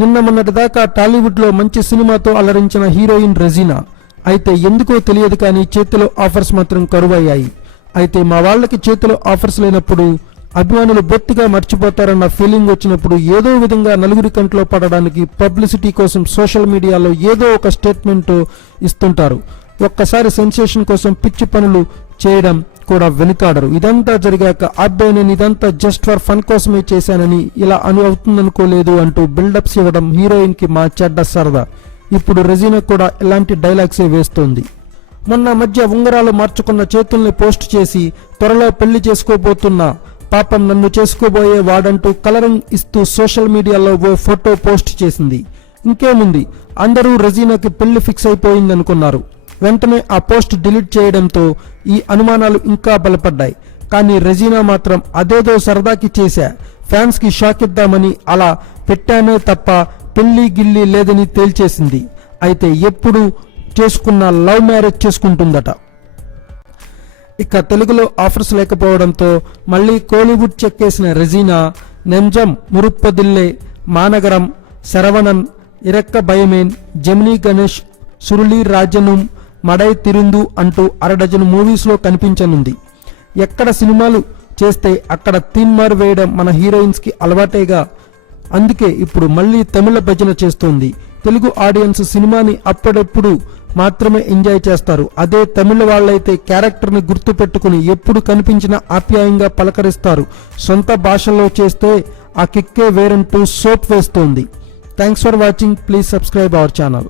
నిన్న మొన్నటిదాకా టాలీవుడ్లో మంచి సినిమాతో అలరించిన హీరోయిన్ రెజీనా. అయితే ఎందుకో తెలియదు కానీ చేతిలో ఆఫర్స్ మాత్రం కరువయ్యాయి. అయితే మా వాళ్ళకి చేతిలో ఆఫర్స్ లేనప్పుడు అభిమానులు బొత్తిగా మర్చిపోతారన్న ఫీలింగ్ వచ్చినప్పుడు ఏదో విధంగా నలుగురి కంట్లో పడడానికి పబ్లిసిటీ కోసం సోషల్ మీడియాలో ఏదో ఒక స్టేట్మెంట్ ఇస్తుంటారు. ఒక్కసారి సెన్సేషన్ కోసం పిచ్చి పనులు చేయడం కూడా వెనుకాడరు. ఇదంతా జరిగాక అబ్బాయి నేను ఇదంతా జస్ట్ ఫర్ ఫన్ కోసమే చేశానని, ఇలా అవుతుందనుకోలేదు అంటూ బిల్డప్స్ ఇవ్వడం హీరోయిన్ కి మా చెడ్డ సరదా. ఇప్పుడు రెజీనా కూడా ఇలాంటి డైలాగ్సే వేస్తోంది. మొన్న మధ్య ఉంగరాలు మార్చుకున్న చేతుల్ని పోస్ట్ చేసి త్వరలో పెళ్లి చేసుకోబోతున్నా, పాపం నన్ను చేసుకోబోయే వాడంటూ కలరింగ్ ఇస్తూ సోషల్ మీడియాలో ఓ ఫోటో పోస్ట్ చేసింది. ఇంకేముంది, అందరూ రెజీనాకి పెళ్లి ఫిక్స్ అయిపోయిందనుకున్నారు. వెంటనే ఆ పోస్ట్ డిలీట్ చేయడంతో ఈ అనుమానాలు ఇంకా బలపడ్డాయి. కానీ రెజీనా మాత్రం అదేదో సరదాకి చేశా, ఫ్యాన్స్ కి షాక్ ఇద్దామని అలా పెట్టానే తప్ప పెళ్లి గిల్లి లేదని తేల్చేసింది. అయితే ఎప్పుడు చేసుకున్న లవ్ మ్యారేజ్ చేసుకుంటుందట. ఇక తెలుగులో ఆఫర్స్ లేకపోవడంతో మళ్ళీ కోలీవుడ్ చెక్కేసిన రెజీనా నెంజం, మురుప్పదిల్లే, మానగరం, శరవణన్, ఇరక్క భయమేన్, జమినీ గణేష్, సురుళి రాజనుం, మడై తిరుందు అంటూ 6 డజన్ మూవీస్ లో కనిపించనుంది. ఎక్కడ సినిమాలు చేస్తే అక్కడ తీన్మార్ వేయడం మన హీరోయిన్స్ కి అలవాటేగా. అందుకే ఇప్పుడు మళ్ళీ తమిళ భజన చేస్తోంది. తెలుగు ఆడియన్స్ సినిమాని అప్పుడెప్పుడు మాత్రమే ఎంజాయ్ చేస్తారు. అదే తమిళ వాళ్ళైతే క్యారెక్టర్ ని గుర్తు పెట్టుకుని ఎప్పుడు కనిపించినా ఆప్యాయంగా పలకరిస్తారు. సొంత భాషలో చేస్తే ఆ కిక్కే వేరంటూ సోప్ వేస్తోంది. Thanks for watching. Please subscribe our channel.